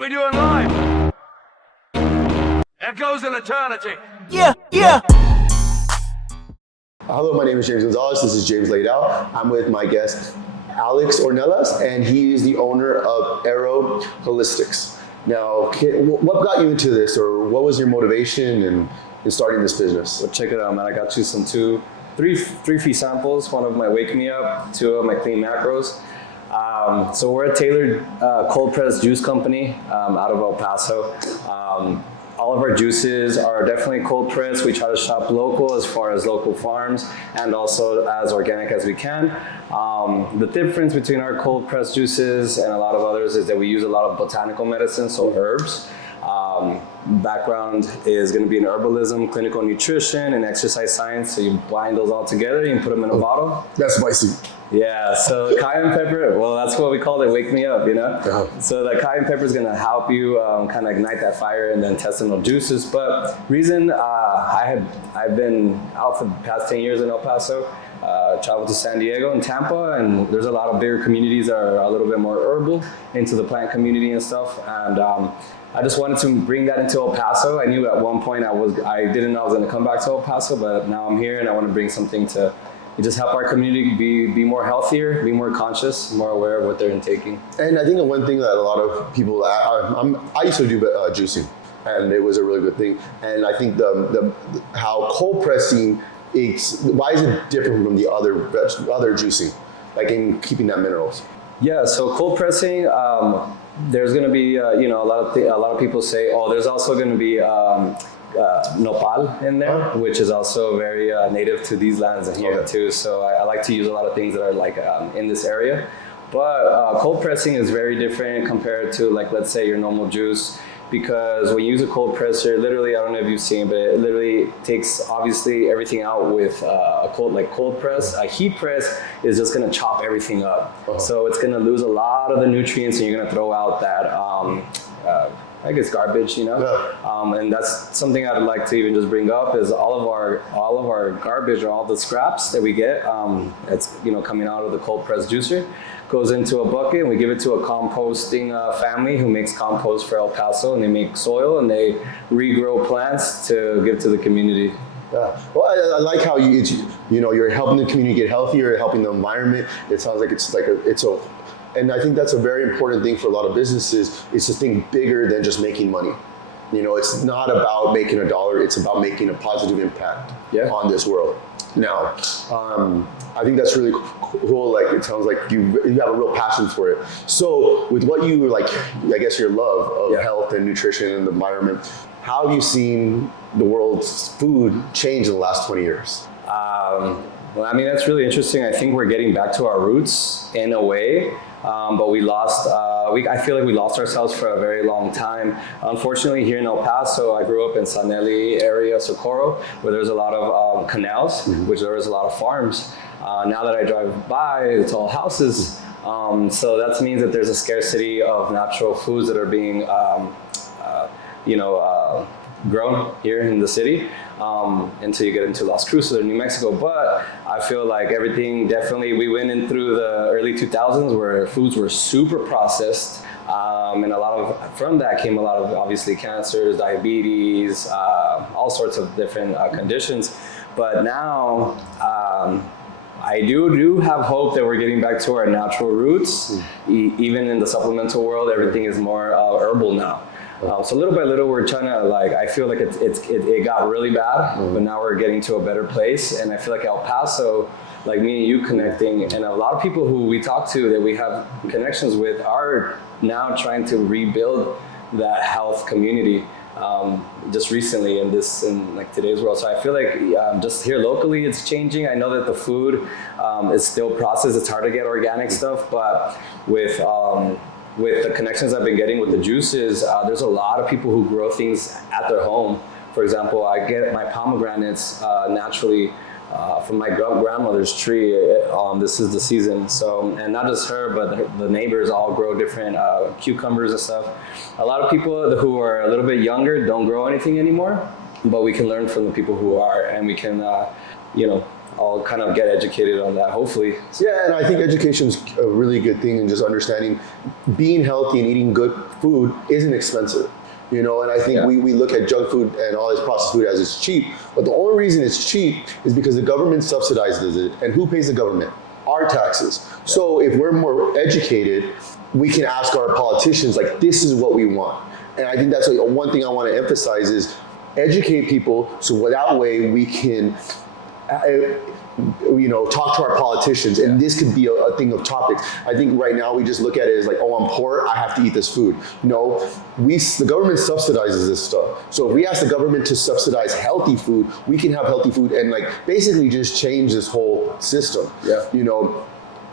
we do in life echoes in eternity. Yeah. Hello, my name is James Gonzalez. This is James Laid Out. I'm with my guest, Alex Ornelas, and he is the owner of ARO Holistics. Now, what got you into this, or what was your motivation in starting this business? Well, check it out, man. I got you some three free samples. One of my Wake Me Up, two of my Clean Macros. So we're a tailored cold pressed juice company out of El Paso. All of our juices are definitely cold pressed. We try to shop local as far as local farms and also as organic as we can. The difference between our cold pressed juices and a lot of others is that we use a lot of botanical medicine, so herbs. Background is going to be in herbalism, clinical nutrition, and exercise science. So you bind those all together, you can put them in a bottle. That's spicy. Yeah, so cayenne pepper, well, that's what we call it, Wake Me Up, you know? So the cayenne pepper is going to help you kind of ignite that fire in the intestinal juices. But reason I've been out for the past 10 years in El Paso, traveled to San Diego and Tampa, and there's a lot of bigger communities that are a little bit more herbal into the plant community and stuff. And I just wanted to bring that into El Paso. I knew at one point I didn't know I was going to come back to El Paso, but now I'm here and I want to bring something to just help our community be more healthier, be more conscious, more aware of what they're intaking. And I think the one thing that a lot of people, I used to do juicing, and it was a really good thing. And I think how cold pressing, why is it different from the other juicing, like in keeping that minerals? Yeah, so cold pressing, there's going to be, a lot of people say, oh, there's also going to be nopal in there, which is also very native to these lands and here too. So I like to use a lot of things that are like in this area. But cold pressing is very different compared to, like, let's say your normal juice, because when you use a cold presser, literally, I don't know if you've seen, but it literally takes obviously everything out with a cold press. A heat press is just going to chop everything up. So it's going to lose a lot of the nutrients, and you're going to throw out that I guess garbage, you know. And that's something I'd like to even just bring up is all of our garbage, or all the scraps that we get, it's coming out of the cold press juicer, goes into a bucket, and we give it to a composting family who makes compost for El Paso, and they make soil and they regrow plants to give to the community. Yeah. Well, I like how you're helping the community get healthier, helping the environment. It sounds like and I think that's a very important thing for a lot of businesses, is to think bigger than just making money. It's not about making a dollar, it's about making a positive impact on this world. Now, I think that's really cool. Like, it sounds like you have a real passion for it. So with what you like, I guess your love of health and nutrition and the environment, how have you seen the world's food change in the last 20 years? Well, I mean, that's really interesting. I think we're getting back to our roots in a way, but we lost. I feel like we lost ourselves for a very long time. Unfortunately, here in El Paso, I grew up in Sanelli area, Socorro, where there's a lot of canals, which there was a lot of farms. Now that I drive by, it's all houses. So that means that there's a scarcity of natural foods that are being, grown here in the city, until you get into Las Cruces or New Mexico. But I feel like everything, definitely, we went in through the early 2000s where foods were super processed, and from that came a lot of, obviously, cancers, diabetes, all sorts of different conditions. But now, I do have hope that we're getting back to our natural roots. Even in the supplemental world, everything is more herbal now. So little by little, we're trying to, I feel like it got really bad, but now we're getting to a better place. And I feel like El Paso, like me and you connecting, and a lot of people who we talk to that we have connections with are now trying to rebuild that health community. Just recently in today's world. So I feel like just here locally, it's changing. I know that the food is still processed. It's hard to get organic stuff, but with the connections I've been getting with the juices, there's a lot of people who grow things at their home. For example, I get my pomegranates naturally from my grandmother's tree. This is the season. So, and not just her, but the neighbors all grow different cucumbers and stuff. A lot of people who are a little bit younger don't grow anything anymore, but we can learn from the people who are, and we can, I'll kind of get educated on that, hopefully. Yeah, and I think education's a really good thing, and just understanding being healthy and eating good food isn't expensive. And I think we look at junk food and all this processed food as it's cheap, but the only reason it's cheap is because the government subsidizes it. And who pays the government? Our taxes. So if we're more educated, we can ask our politicians, like, this is what we want. And I think that's like one thing I want to emphasize is educate people, so that way we can talk to our politicians, and this could be a thing of topics. I think right now we just look at it as like, oh, I'm poor, I have to eat this food. No, the government subsidizes this stuff. So if we ask the government to subsidize healthy food, we can have healthy food and like basically just change this whole system. Yeah.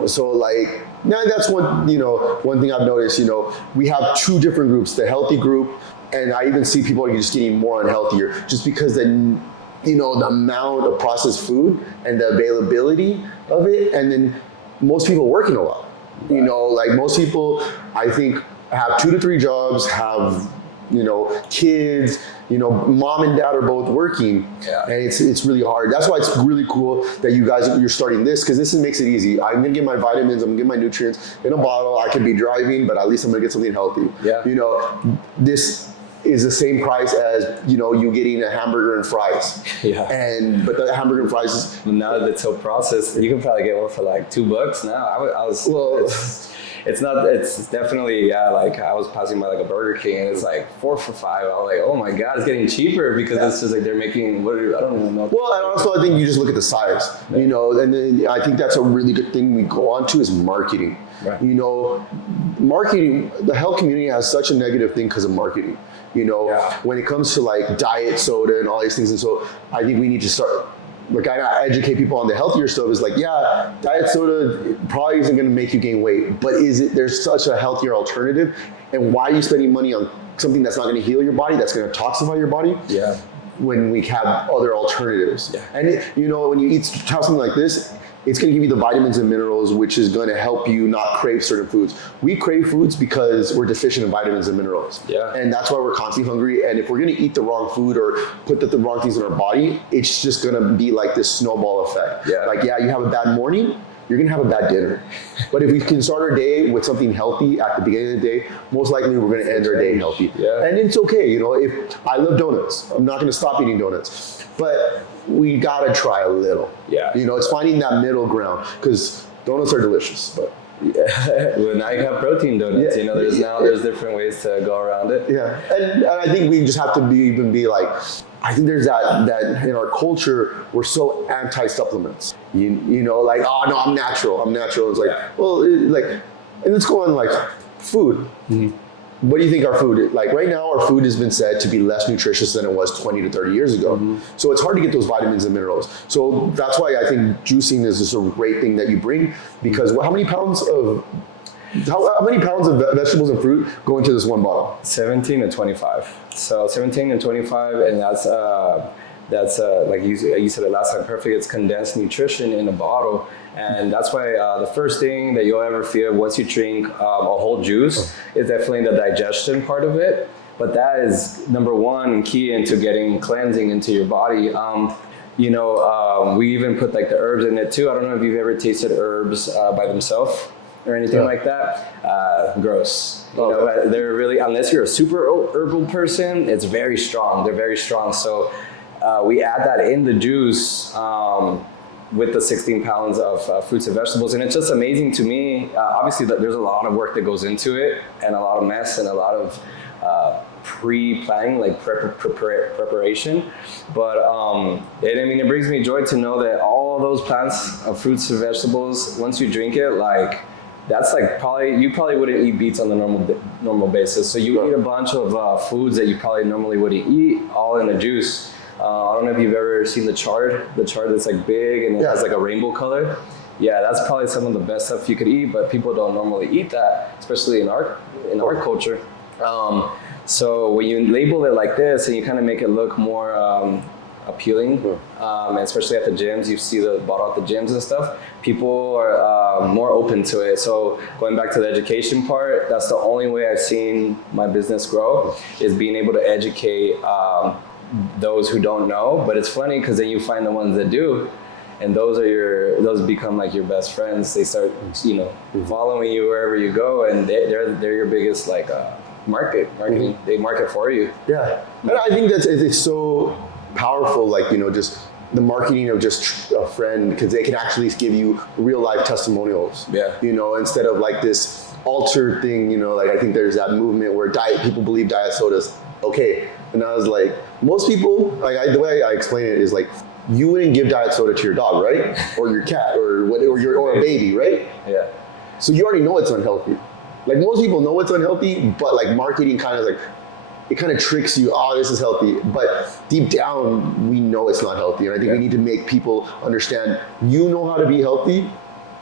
So like, now that's one thing I've noticed, we have two different groups, the healthy group, and I even see people are just getting more unhealthier just because the amount of processed food and the availability of it. And then most people working a lot, like most people, I think, have 2 to 3 jobs, have, kids, mom and dad are both working, and it's really hard. That's why it's really cool that you're starting this, because this makes it easy. I'm gonna get my vitamins, I'm gonna get my nutrients in a bottle. I could be driving, but at least I'm gonna get something healthy. Yeah. This is the same price as you getting a hamburger and fries. Yeah. But the hamburger and fries is, now that it's so processed, you can probably get one for like $2 now. It's definitely, like I was passing by like a Burger King and it's like 4 for $5. I was like, oh my God, it's getting cheaper because it's just like they're making, I don't even know. Well, and also I think you just look at the size, and then I think that's a really good thing we go on to is marketing. Right. Marketing, the health community has such a negative thing because of marketing. When it comes to like diet soda and all these things. And so I think we need to start, I educate people on the healthier stuff is like, yeah, diet soda probably isn't going to make you gain weight, but there's such a healthier alternative. And why are you spending money on something that's not going to heal your body, that's going to toxify your body? Yeah. When we have other alternatives. Yeah. And when you have something like this, it's going to give you the vitamins and minerals, which is going to help you not crave certain foods. We crave foods because we're deficient in vitamins and minerals. Yeah. And that's why we're constantly hungry. And if we're going to eat the wrong food or put the wrong things in our body, it's just going to be like this snowball effect. Yeah. Like, you have a bad morning, you're going to have a bad dinner. But if we can start our day with something healthy at the beginning of the day, most likely we're going to end our day healthy. Yeah. And it's okay. If I love donuts, I'm not going to stop eating donuts. But we gotta try a little. Yeah. It's finding that middle ground, because donuts are delicious, but. Yeah. Well, now you have protein donuts. Yeah. There's different ways to go around it. Yeah, and I think we just have to be like, I think there's that in our culture, we're so anti-supplements. Like, oh no, I'm natural. It's like, well, and let's go on like food. Mm-hmm. What do you think our food is? Like right now, our food has been said to be less nutritious than it was 20 to 30 years ago. Mm-hmm. So it's hard to get those vitamins and minerals. So that's why I think juicing is just a great thing that you bring, because how many pounds of vegetables and fruit go into this one bottle? 17 to 25. So 17 and 25, and that's like you said it last time, perfect. It's condensed nutrition in a bottle. And that's why the first thing that you'll ever feel once you drink a whole juice is definitely the digestion part of it. But that is number one key into getting cleansing into your body. We even put like the herbs in it too. I don't know if you've ever tasted herbs by themselves or anything like that. Gross. They're really, unless you're a super herbal person, it's very strong. They're very strong. So we add that in the juice with the 16 pounds of fruits and vegetables. And it's just amazing to me. Obviously, there's a lot of work that goes into it, and a lot of mess and a lot of pre-planning, like preparation. But it brings me joy to know that all those plants of fruits and vegetables, once you drink it, like that's like you probably wouldn't eat beets on the normal basis. So you eat a bunch of foods that you probably normally wouldn't eat, all in a juice. I don't know if you've ever seen the chard that's like big and it has like a rainbow color. Yeah, that's probably some of the best stuff you could eat, but people don't normally eat that, especially in our culture. So when you label it like this and you kind of make it look more appealing, and especially at the gyms, you see the bottle at the gyms and stuff, people are more open to it. So going back to the education part, that's the only way I've seen my business grow, is being able to educate those who don't know. But it's funny because then you find the ones that do, and those become like your best friends. They start, following you wherever you go, and they're your biggest like marketing. They market for you. Yeah, and I think it's so powerful. Like just the marketing of just a friend, because they can actually give you real life testimonials. Yeah. Instead of like this altered thing. Like I think there's that movement where people believe diet soda's okay, and I was like, most people, like the way I explain it is like, you wouldn't give diet soda to your dog, right? Or your cat, or a baby, right? Yeah. So you already know it's unhealthy. Like most people know it's unhealthy, but like marketing kind of like, it kind of tricks you, oh, this is healthy. But deep down, we know it's not healthy. And I think we need to make people understand, you know how to be healthy.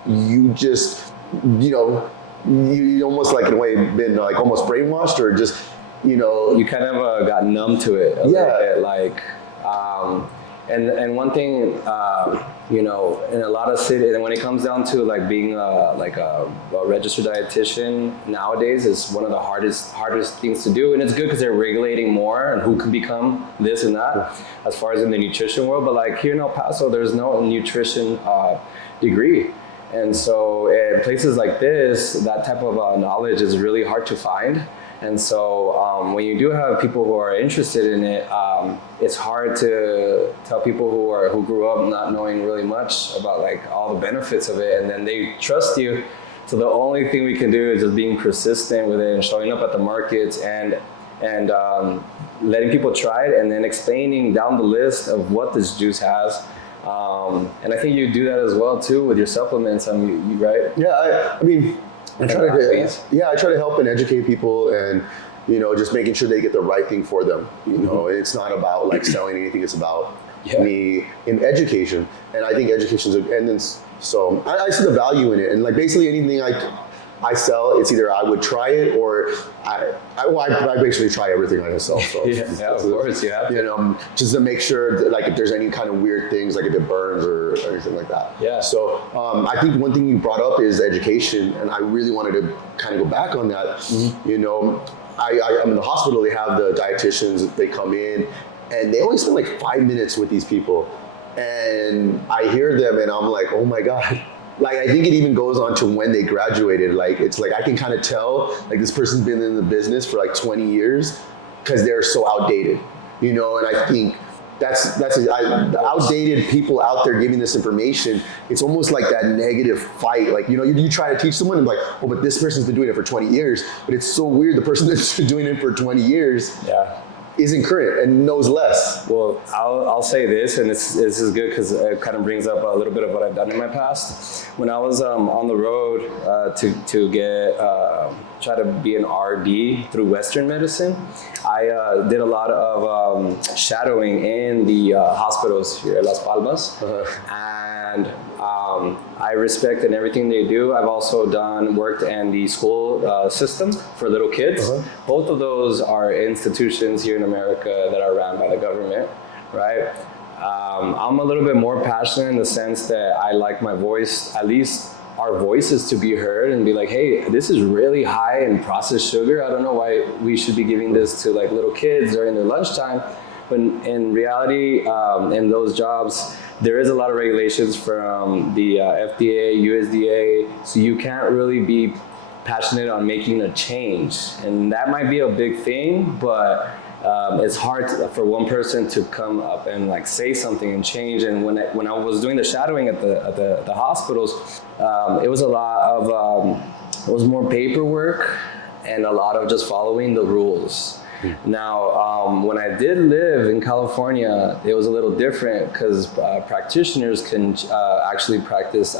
You just, you almost like in a way been like almost brainwashed, or just, You kind of got numb to it a little bit. Like, and one thing, in a lot of cities, and when it comes down to like being a registered dietitian nowadays, is one of the hardest things to do. And it's good because they're regulating more and who can become this and that, as far as in the nutrition world. But like here in El Paso, there's no nutrition degree. And so in places like this, that type of knowledge is really hard to find. And so when you do have people who are interested in it, it's hard to tell people who grew up not knowing really much about like all the benefits of it, and then they trust you. So the only thing we can do is just being persistent with it and showing up at the markets and letting people try it, and then explaining down the list of what this juice has. And I think you do that as well too with your supplements. You right? Yeah, I try to help and educate people, and just making sure they get the right thing for them. It's not about like selling anything. It's about me in education, and I think education's so I see the value in it. And like basically anything I sell, it's either I would try it, or I basically try everything on myself. So of course, just to make sure that, like if there's any kind of weird things, like if it burns or anything like that. Yeah. So I think one thing you brought up is education, and I really wanted to kind of go back on that. I'm in the hospital. They have the dietitians. They come in, and they only spend like 5 minutes with these people, and I hear them, and I'm like, oh my god. Like, I think it even goes on to when they graduated. Like, it's like I can kind of tell, like, this person's been in the business for like 20 years because they're so outdated, and I think that's the outdated people out there giving this information. It's almost like that negative fight. Like, you try to teach someone and like, oh, but this person's been doing it for 20 years. But it's so weird. The person that's been doing it for 20 years isn't current and knows less. Well, I'll say this, and this is good because it kind of brings up a little bit of what I've done in my past. When I was on the road to get try to be an RD through Western medicine, I did a lot of shadowing in the hospitals here at Las Palmas, and I respect in everything they do. I've also worked in the school system for little kids. Both of those are institutions here in America that are run by the government, right? I'm a little bit more passionate in the sense that I like my voice, at least our voices, to be heard and be like, hey, this is really high in processed sugar. I don't know why we should be giving this to like little kids during their lunchtime. But in reality, in those jobs, there is a lot of regulations from the FDA, USDA, so you can't really be passionate on making a change. And that might be a big thing, but it's hard for one person to come up and like say something and change. And when I was doing the shadowing at the hospitals, it was a lot of, it was more paperwork and a lot of just following the rules. Now, when I did live in California, it was a little different because practitioners can actually practice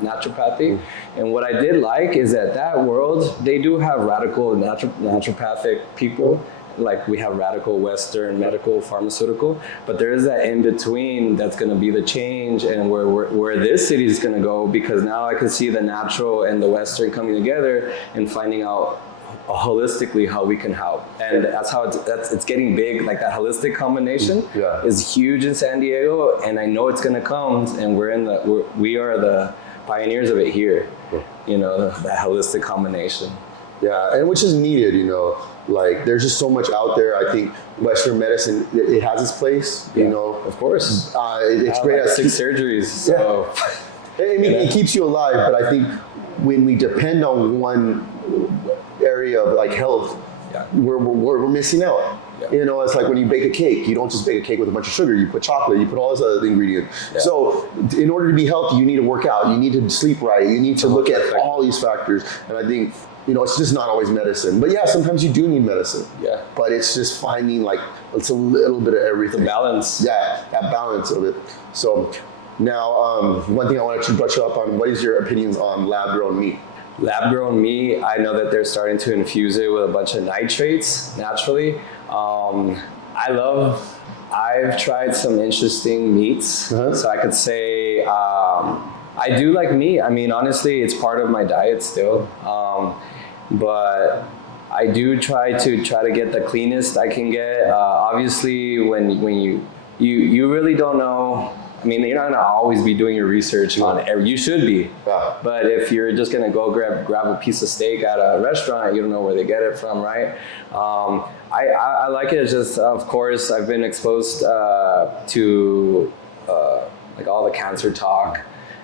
naturopathy. And what I did like is that world, they do have radical naturopathic people. Like we have radical Western medical pharmaceutical, but there is that in between that's going to be the change and where this city is going to go, because now I can see the natural and the Western coming together and finding out holistically how we can help. And that's how it's getting big. Like that holistic combination is huge in San Diego, and I know it's going to come, and we are the pioneers of it here. That holistic combination. Yeah, and which is needed, you know. Like, there's just so much out there. I think Western medicine, it has its place, you know. Of course. It's great like at 6 surgeries. So. I mean, it keeps you alive, but I think when we depend on one area of like health, we're missing out. Yeah. You know, it's like when you bake a cake, you don't just bake a cake with a bunch of sugar, you put chocolate, you put all this other ingredients. Yeah. So in order to be healthy, you need to work out, you need to sleep right, you need to look at all these factors. And I think, you know, it's just not always medicine. But yeah, sometimes you do need medicine. Yeah. But it's just finding like, it's a little bit of everything. The balance. Yeah, that balance of it. So now, one thing I wanted to brush up on, what is your opinions on lab-grown meat? Lab-grown meat, I know that they're starting to infuse it with a bunch of nitrates naturally. I've tried some interesting meats. So I could say I do like meat. I mean, honestly, it's part of my diet still. But I do try to get the cleanest I can get. Obviously, when you really don't know. I mean, you're not gonna always be doing your research on it. You should be. Yeah. But if you're just gonna go grab a piece of steak at a restaurant, you don't know where they get it from, right? I like it. It's just, of course, I've been exposed to like all the cancer talk,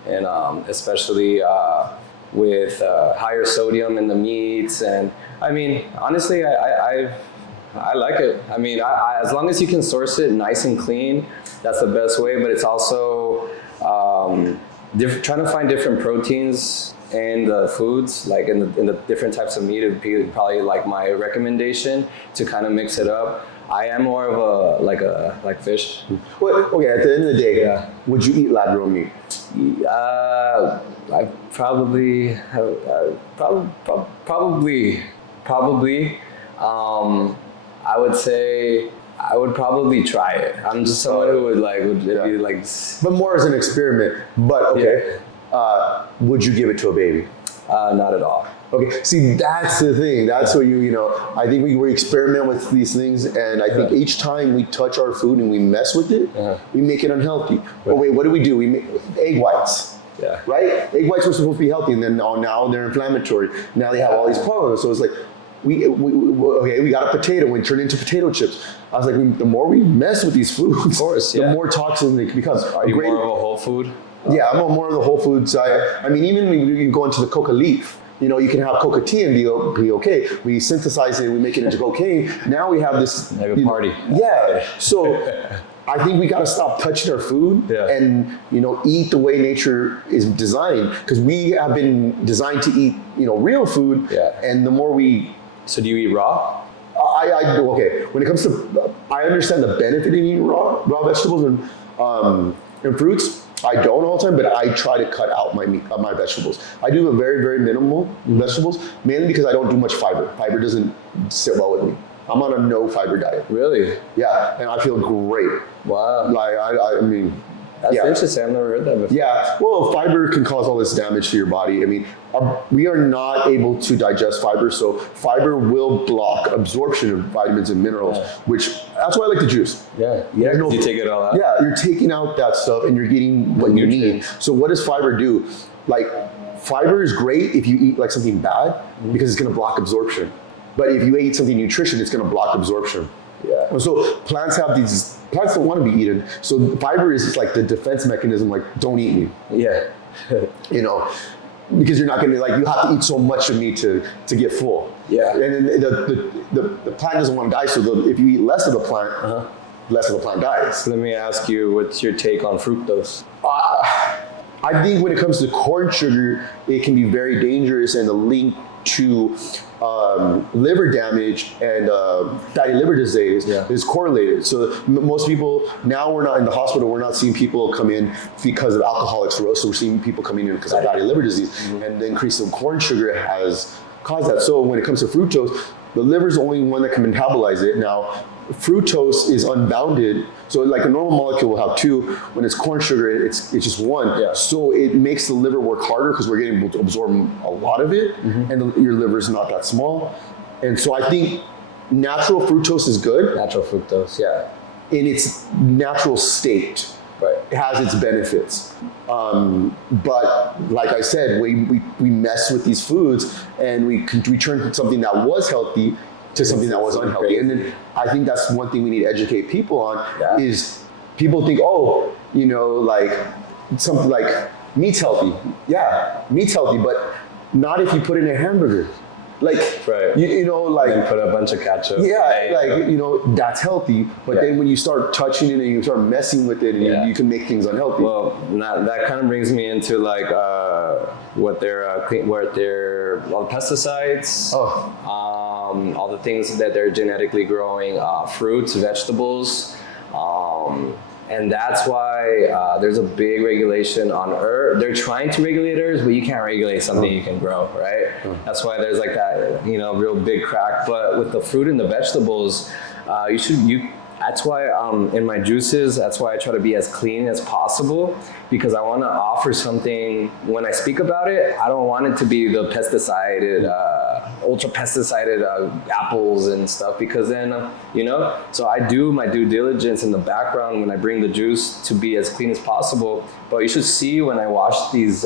and especially with higher sodium in the meats. And I mean, honestly, I like it. I mean, as long as you can source it nice and clean, that's the best way. But it's also trying to find different proteins in the foods, like in the different types of meat. It would be probably like my recommendation to kind of mix it up. I am more of a like fish. Well, okay, at the end of the day, would you eat lab-grown meat? I probably. I would say I would probably try it. I'm just someone who would be like. But more as an experiment. But okay, would you give it to a baby? Not at all. Okay, see, that's the thing. That's what you know, I think we experiment with these things, and I think each time we touch our food and we mess with it, we make it unhealtty. Oh wait, what do? We make egg whites. Yeah. Right? Egg whites were supposed to be healthy, and then now they're inflammatory. Now they have all these problems. So it's like, we got a potato, we turn into potato chips. I was like, the more we mess with these foods, of course, the more toxic they become. Are you more of a whole food? Yeah, I'm more of the whole food side. I mean, even when you go into the coca leaf, you know, you can have coca tea and be okay. We synthesize it, we make it into cocaine. Now we have this like a party. Yeah. So I think we got to stop touching our food and, you know, eat the way nature is designed, because we have been designed to eat, you know, real food. Yeah. And the more we. So do you eat raw? Okay. When it comes to, I understand the benefit in eating raw vegetables and fruits. I don't all the time, but I try to cut out my vegetables. I do a very, very minimal vegetables, mainly because I don't do much fiber. Fiber doesn't sit well with me. I'm on a no fiber diet. Really? Yeah, and I feel great. Wow. Like I mean. That's interesting. I've never heard that before. Yeah. Well, fiber can cause all this damage to your body. I mean, we are not able to digest fiber, so fiber will block absorption of vitamins and minerals, which that's why I like the juice. Yeah. Yeah. You take it all out. Yeah, you're taking out that stuff and you're getting what you need. So what does fiber do? Like, fiber is great if you eat like something bad because it's going to block absorption. But if you eat something nutrition, it's going to block absorption. Yeah. And so plants don't want to be eaten. So fiber is like the defense mechanism, like, don't eat me. Yeah. You know, because you're not going to, like, you have to eat so much of me to get full. Yeah. And then the plant doesn't want to die. So if you eat less of the plant, less of the plant dies. Let me ask you, what's your take on fructose? I think when it comes to corn sugar, it can be very dangerous, and the link to liver damage and fatty liver disease is correlated. So most people, now we're not in the hospital, we're not seeing people come in because of alcoholic cirrhosis, we're seeing people coming in because of fatty liver disease. And the increase in corn sugar has caused that. So when it comes to fructose, the liver is the only one that can metabolize it. Now, fructose is unbounded, so like a normal molecule will have two. When it's corn sugar, it's just one. Yeah. So it makes the liver work harder because we're getting able to absorb a lot of it, and your liver is not that small. And so I think natural fructose is good. Natural fructose, yeah. In its natural state. Right. It has its benefits. But like I said, we mess with these foods and we turn something that was healthy to something that was unhealthy. And then I think that's one thing we need to educate people on is people think, oh, you know, like something like meat's healthy. Yeah, meat's healthy, but not if you put it in a hamburger. Like, you know, like and put a bunch of ketchup. Yeah, like, you know, that's healthy. But then when you start touching it and you start messing with it, and you can make things unhealthy. Well, that kind of brings me into like what they're all the pesticides, all the things that they're genetically growing, fruits, vegetables. And that's why there's a big regulation on herbs. They're trying to regulate herbs, but you can't regulate something you can grow, right? That's why there's like that, you know, real big crack. But with the fruit and the vegetables, that's why in my juices, that's why I try to be as clean as possible, because I want to offer something. When I speak about it, I don't want it to be the pesticided, ultra pesticided apples and stuff, because then, you know, so I do my due diligence in the background when I bring the juice to be as clean as possible. But you should see when I wash these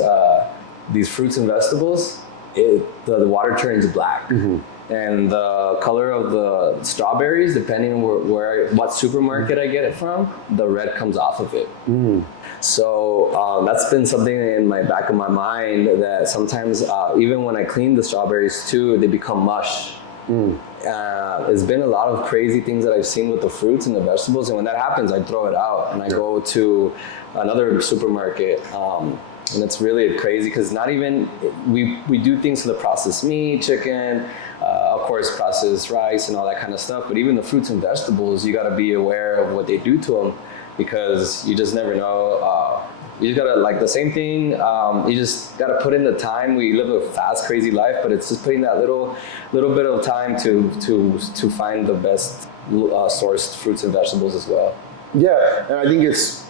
fruits and vegetables, the water turns black. And the color of the strawberries, depending on what supermarket I get it from, the red comes off of it. So that's been something in my back of my mind, that sometimes even when I clean the strawberries too, they become mush. There's been a lot of crazy things that I've seen with the fruits and the vegetables, and when that happens, I throw it out and I go to another supermarket. And it's really crazy because not even, we do things to the processed meat, chicken, of course processed rice and all that kind of stuff, but even the fruits and vegetables, you got to be aware of what they do to them, because you just never know. You just gotta, like the same thing, you just gotta put in the time. We live a fast, crazy life, but it's just putting that little bit of time to find the best sourced fruits and vegetables as well. Yeah, and I think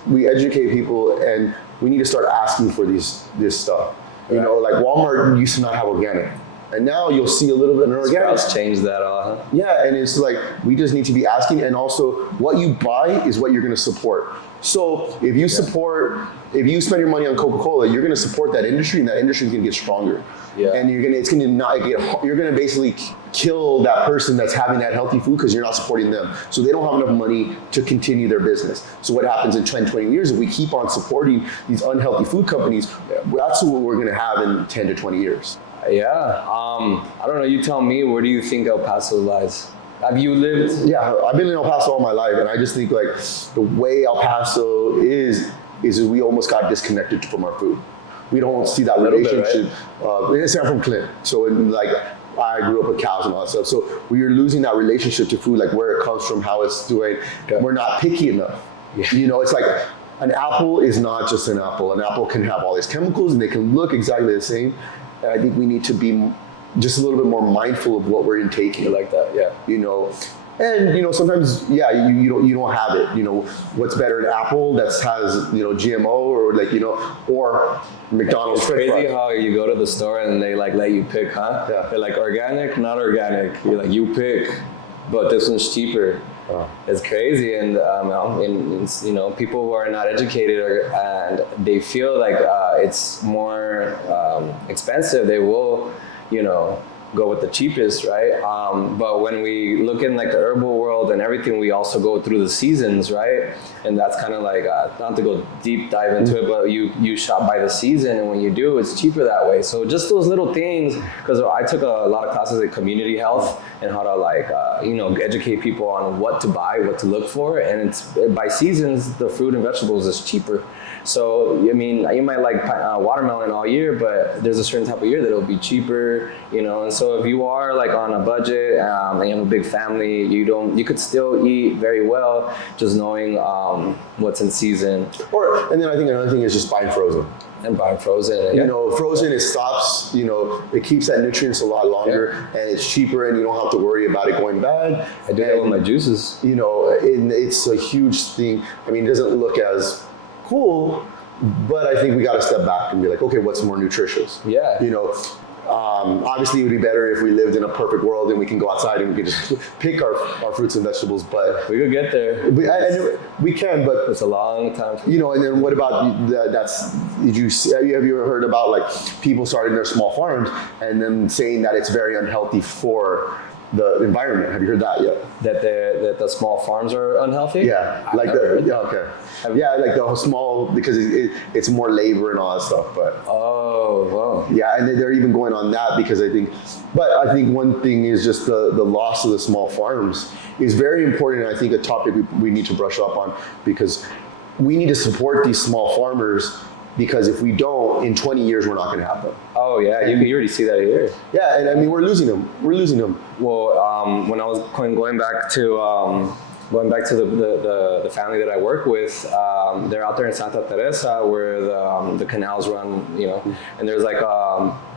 we educate people, and we need to start asking for this stuff. You know, like Walmart used to not have organic, and now you'll see a little bit of organic. Sprouts changed that all, huh? Yeah, and it's like we just need to be asking, and also what you buy is what you're going to support. So if you if you spend your money on Coca-Cola, you're going to support that industry, and that industry is going to get stronger. Yeah. And you're going to basically kill that person that's having that healthy food, because you're not supporting them. So they don't have enough money to continue their business. So what happens in 10, 20 years, if we keep on supporting these unhealthy food companies, that's what we're going to have in 10 to 20 years. Yeah. I don't know. You tell me, where do you think El Paso lies? Have you lived? Yeah, I've been in El Paso all my life, and I just think like the way El Paso is we almost got disconnected from our food. We don't see that relationship. Right? I'm from Clinton, so I grew up with cows and all that stuff. So we are losing that relationship to food, like where it comes from, how it's doing. Okay. We're not picky enough. Yeah. You know, it's like an apple is not just an apple. An apple can have all these chemicals, and they can look exactly the same. And I think we need to be just a little bit more mindful of what we're intaking. I like that, yeah. You know, and you know, sometimes, you don't have it. You know, what's better, an apple that has, you know, GMO, or like, you know, or McDonald's. It's crazy how you go to the store and they like let you pick, huh? Yeah. They're like organic, not organic. You're like, you pick, but this one's cheaper. Oh. It's crazy, and you know, people who are not educated and they feel like it's more expensive, they will, you know, go with the cheapest, right? But when we look in like the herbal world and everything, we also go through the seasons, right? And that's kind of like, not to go deep dive into it, but you shop by the season, and when you do, it's cheaper that way. So just those little things, because I took a lot of classes in community health and how to like, you know, educate people on what to buy, what to look for, and it's by seasons, the fruit and vegetables is cheaper. So, I mean, you might like watermelon all year, but there's a certain type of year that it'll be cheaper, you know. And so if you are like on a budget and you have a big family, you could still eat very well, just knowing what's in season. And then I think another thing is just buying frozen. And buying frozen. You know, frozen, it stops, you know, it keeps that nutrients a lot longer, and it's cheaper, and you don't have to worry about it going bad. I do that with my juices. You know, it's a huge thing. I mean, it doesn't look as cool, but I think we got to step back and be like, okay, what's more nutritious? Yeah. You know, Obviously, it would be better if we lived in a perfect world and we can go outside and we can just pick our fruits and vegetables. But We could get there. we can, but It's a long time. and then what about have you ever heard about like people starting their small farms and then saying that it's very unhealthy for the environment? Have you heard that yet? That the small farms are unhealthy? Yeah, I've never heard that. okay. Yeah, like the small, because it's more labor and all that stuff, but. Oh, wow. Yeah, and they're even going on that because I think one thing is just the loss of the small farms is very important. And I think a topic we need to brush up on, because we need to support these small farmers, because if we don't, in 20 years, we're not going to have them. Oh, yeah, you already see that here. Yeah, and I mean, we're losing them. Well, when I was going back to the family that I work with, they're out there in Santa Teresa where the canals run, and there's like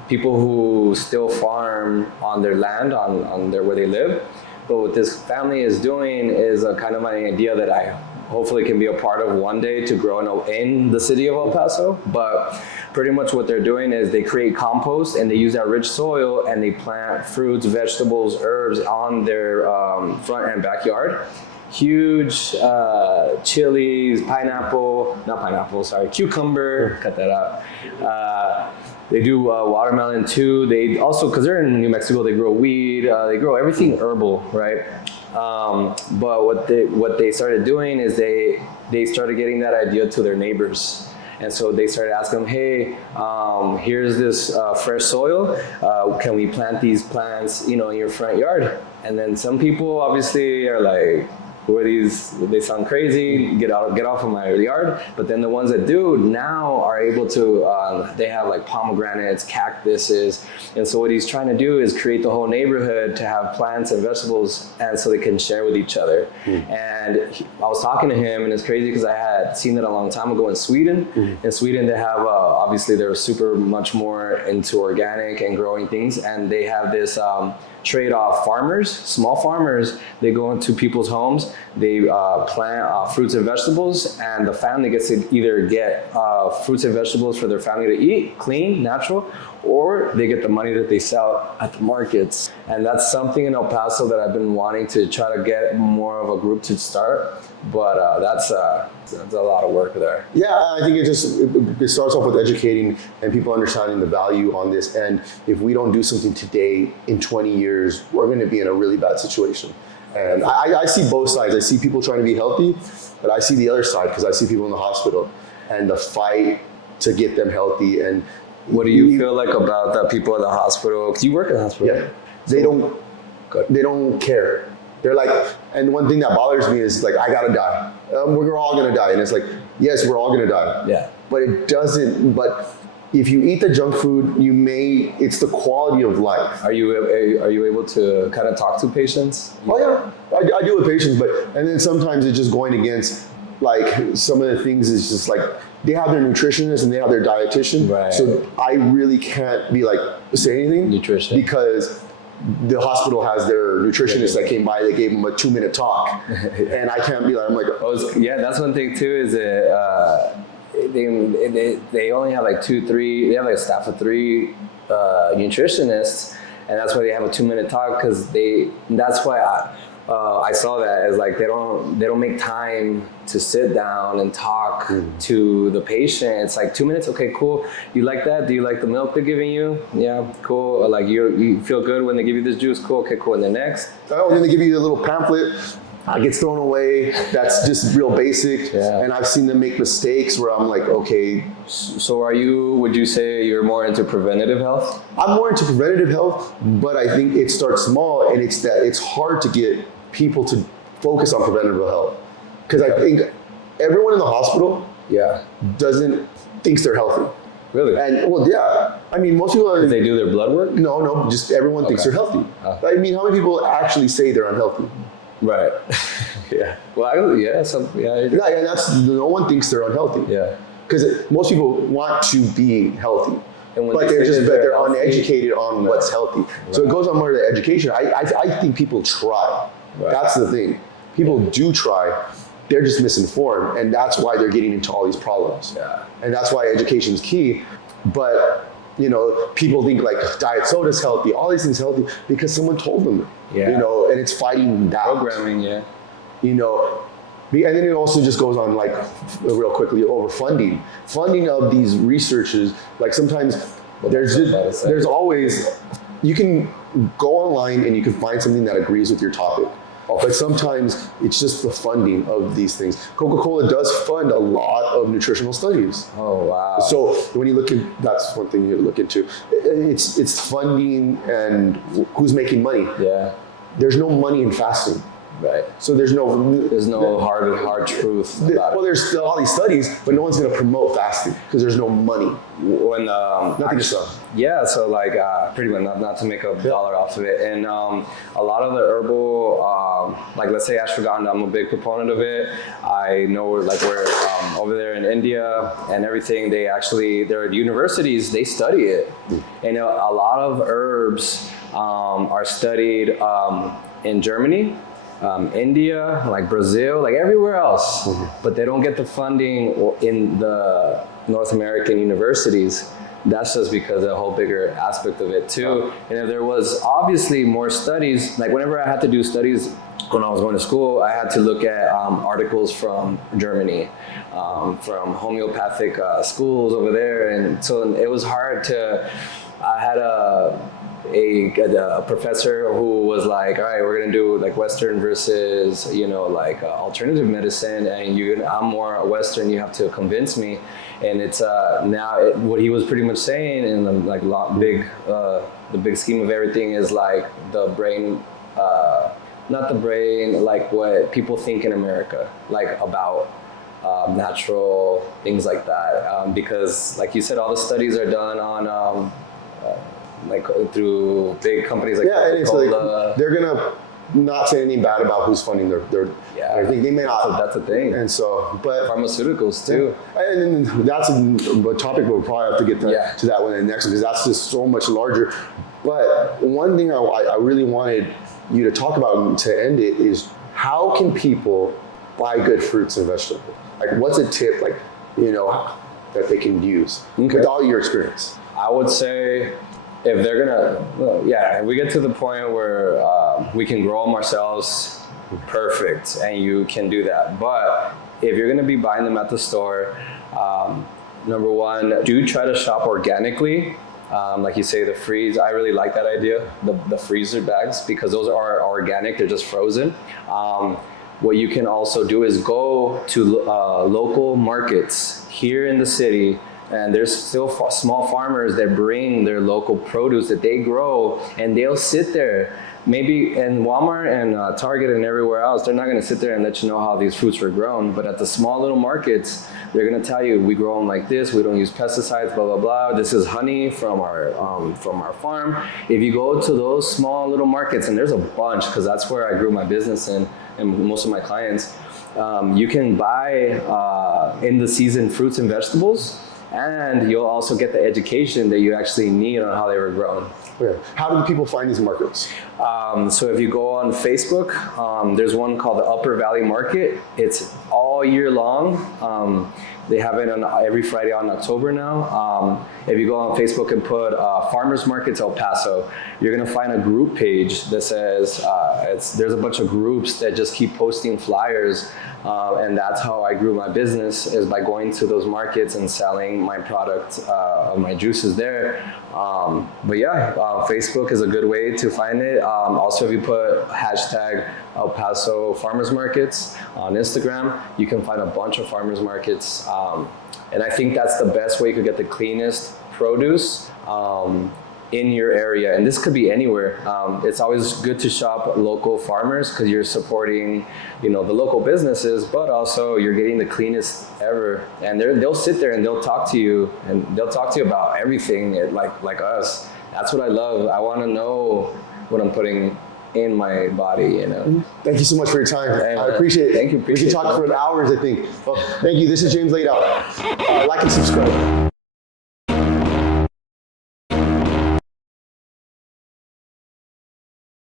people who still farm on their land, on where they live. But what this family is doing is a kind of an idea that I hopefully can be a part of one day to grow in the city of El Paso. But pretty much what they're doing is they create compost and they use that rich soil and they plant fruits, vegetables, herbs on their front and backyard. Huge chilies, cucumber, cut that out. They do watermelon too. They also, because they're in New Mexico, they grow weed. They grow everything herbal, right? But what they started doing is they started getting that idea to their neighbors. And so they started asking them, hey, here's this fresh soil. Can we plant these plants, in your front yard? And then some people obviously are like, who are these? They sound crazy. Get off of my yard. But then the ones that do now are able to. They have like pomegranates, cactuses, and so what he's trying to do is create the whole neighborhood to have plants and vegetables, and so they can share with each other. And I was talking to him, and it's crazy because I had seen that a long time ago in Sweden. In Sweden, they have obviously they're super much more into organic and growing things, and they have this. Trade-off farmers, small farmers, they go into people's homes, they plant fruits and vegetables, and the family gets to either get fruits and vegetables for their family to eat, clean, natural, or they get the money that they sell at the markets. And that's something in El Paso that I've been wanting to try to get more of a group to start, but that's a lot of work there. Yeah, I think it starts off with educating and people understanding the value on this. And if we don't do something today, in 20 years, we're going to be in a really bad situation. And I see both sides. I see people trying to be healthy, but I see the other side because I see people in the hospital and the fight to get them healthy. And what do you feel like about the people in the hospital? Because you work in the hospital. Yeah, they don't care. They're like, and one thing that bothers me is like, I gotta die. We're all gonna die. And it's like, yes, we're all gonna die. Yeah. But it doesn't, but if you eat the junk food, it's the quality of life. Are you able to kind of talk to patients? Oh yeah, I do with patients, and then sometimes it's just going against like some of the things is just like, they have their nutritionist and they have their dietitian. Right. So I really can't be like, say anything. Nutrition. Because the hospital has their nutritionist that came by, they gave them a 2-minute talk. And I can't be like, I'm like, yeah, that's one thing too, is that they only have like 2-3, they have like a staff of 3 nutritionists, and that's why they have a 2-minute talk, because that's why I saw that as like they don't make time to sit down and talk to the patient. It's like 2 minutes, okay, cool. You like that? Do you like the milk they're giving you? Yeah, cool. Like you feel good when they give you this juice? Cool, okay, cool. And the next? Oh, then they give you a little pamphlet. It gets thrown away. That's just real basic. Yeah. And I've seen them make mistakes where I'm like, okay. So would you say you're more into preventative health? I'm more into preventative health, but I think it starts small, and it's hard to get people to focus on preventative health. Because I think everyone in the hospital thinks they're healthy. Really? And well, yeah. I mean, most people Did they do their blood work? No, just everyone thinks they're healthy. I mean, how many people actually say they're unhealthy? Right. Yeah. Well, Yeah, and no one thinks they're unhealthy. Yeah. Because most people want to be healthy. But they're uneducated on what's healthy. Right. So it goes on more to education. I think people try. Right. That's the thing. People do try. They're just misinformed, and that's why they're getting into all these problems. Yeah. And that's why education is key. But you know, people think like diet soda's healthy, all these things healthy because someone told them, Yeah. you know, and it's fighting that. Programming, yeah. You know, and then it also just goes on like real quickly over funding of these researchers. Like sometimes there's always, you can go online and you can find something that agrees with your topic. But sometimes it's just the funding of these things. Coca-Cola does fund a lot of nutritional studies. Oh, wow. So when you look at, that's one thing you look into. It's funding and who's making money. Yeah. There's no money in fasting. Right. So there's no hard truth about well, it. there's still all these studies, but no one's going to promote fasting because there's no money. When Nothing to sell. yeah, so like pretty much not to make a dollar off of it, and a lot of the herbal, like let's say ashwagandha, I'm a big proponent of it. I know like we're over there in India and everything. They actually, there are universities, they study it, and a lot of herbs are studied in Germany. India, like Brazil, like everywhere else, but they don't get the funding in the North American universities. That's just because of a whole bigger aspect of it too. And if there was obviously more studies, like whenever I had to do studies when I was going to school, I had to look at articles from Germany, from homeopathic schools over there, and so it was hard to. I had a professor who was like, all right, we're gonna do like Western versus, you know, like alternative medicine, and I'm more Western, you have to convince me. And it's what he was pretty much saying in the like the big scheme of everything is like the brain, not the brain, like what people think in America, like about natural things like that, because like you said, all the studies are done on like through big companies like Yeah, and it's Coca-Cola. like they're gonna not say anything bad about who's funding their thing. They may not. That's a thing. And so, but Pharmaceuticals too. and then that's a topic we'll probably have to get to that one in the next one because that's just so much larger. But one thing I really wanted you to talk about to end it is how can people buy good fruits and vegetables? Like, what's a tip, like, you know, that they can use with all your experience? I would say if they're gonna, we get to the point where we can grow them ourselves, perfect, and you can do that. But if you're gonna be buying them at the store, number one, do try to shop organically. Like you say, the freeze, I really like that idea, the freezer bags, because those are organic, they're just frozen. What you can also do is go to local markets here in the city, and there's still small farmers that bring their local produce that they grow, and they'll sit there. Maybe in Walmart and Target and everywhere else, they're not going to sit there and let you know how these fruits were grown. But at the small little markets, they're going to tell you, we grow them like this. We don't use pesticides, blah, blah, blah. This is honey from our farm. If you go to those small little markets, and there's a bunch, because that's where I grew my business in and most of my clients, you can buy in the season fruits and vegetables, and you'll also get the education that you actually need on how they were grown. Yeah. How do people find these markets? So if you go on Facebook, there's one called the Upper Valley Market. It's all year long. They have it on every Friday on October now. If you go on Facebook and put Farmers Markets El Paso, you're gonna find a group page that says, there's a bunch of groups that just keep posting flyers. And that's how I grew my business, is by going to those markets and selling my product, my juices there. But yeah, Facebook is a good way to find it. Also, if you put hashtag El Paso Farmers Markets on Instagram, you can find a bunch of farmers markets. And I think that's the best way you could get the cleanest produce in your area, and this could be anywhere. It's always good to shop local farmers because you're supporting, the local businesses, but also you're getting the cleanest ever. And they'll sit there and they'll talk to you, and they'll talk to you about everything, like us. That's what I love. I want to know what I'm putting in my body, Thank you so much for your time. Hey, I appreciate it. Thank you. We can talk for hours, I think. Well, thank you. This is James Laid Out. Like and subscribe.